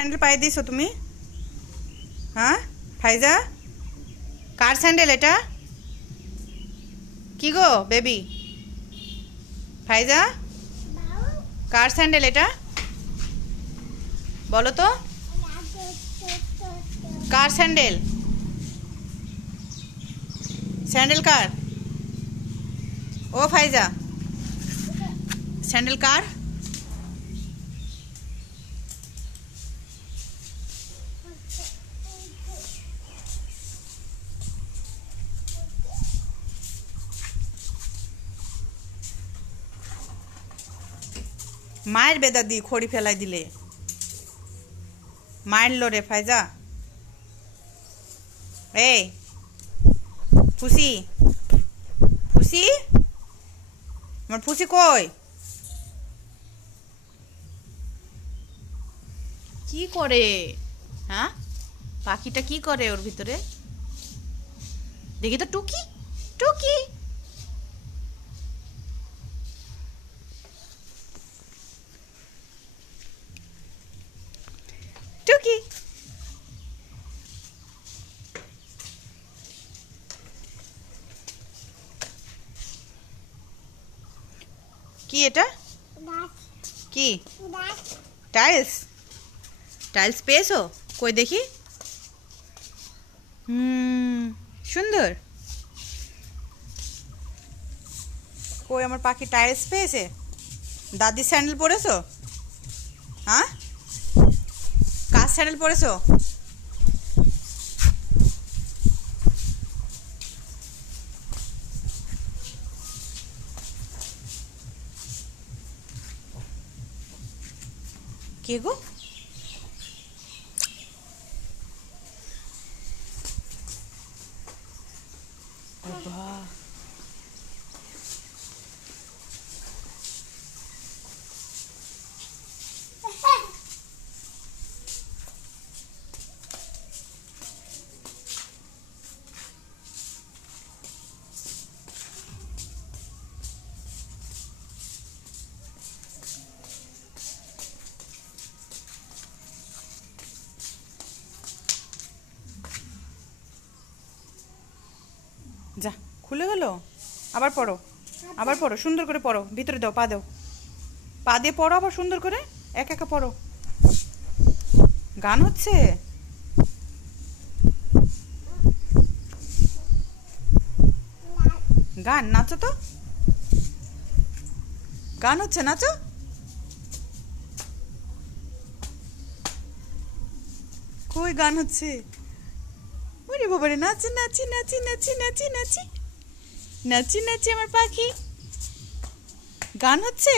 স্যান্ডেল পায়ে দিছো তুমি? হ্যাঁ ফাইজা, কার স্যান্ডেল এটা? কি গো বেবি? ফাইজা, কার স্যান্ডেল এটা বলো তো? কার স্যান্ডেল? স্যান্ডেল কার? ও ফাইজা, স্যান্ডেল কার? মায়ের বেদা দি খড়ি ফেলাই দিলে মারলো রে ফাইজা। এই ফুসি, ফুসি, আমার ফুসি কই? কি করে? হ্যাঁ পাখিটা কি করে ওর ভিতরে? দেখি তো টুকি, টুকি, টুকি। কি এটা? কি টাইলস? টাইলস পেয়েছো? কই দেখি। সুন্দর। কই আমার পাখি টাইলস পেয়েছে? দাদি স্যান্ডেল পরেছো? হ্যাঁ কার স্যান্ডেল পরেছো? কে গো? বাবা, যা খুলে গেল। আবার পড়ো, আবার পড়ো, সুন্দর করে পড়ো, ভিতরে দাও, পা দাও, পা দিয়ে পড়ো আবার সুন্দর করে, একা একা পড়ো। গান হচ্ছে? গান নাচো তো, গান হচ্ছে, নাচো। কই গান হচ্ছে? ওরে বাবারে, নাচি নাচি নাচি নাচি নাচি নাচি নাচি নাচি আমার পাখি, গান হচ্ছে।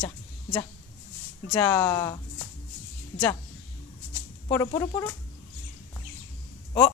যা যা যা যা, পড়ো পড়ো পড়ো।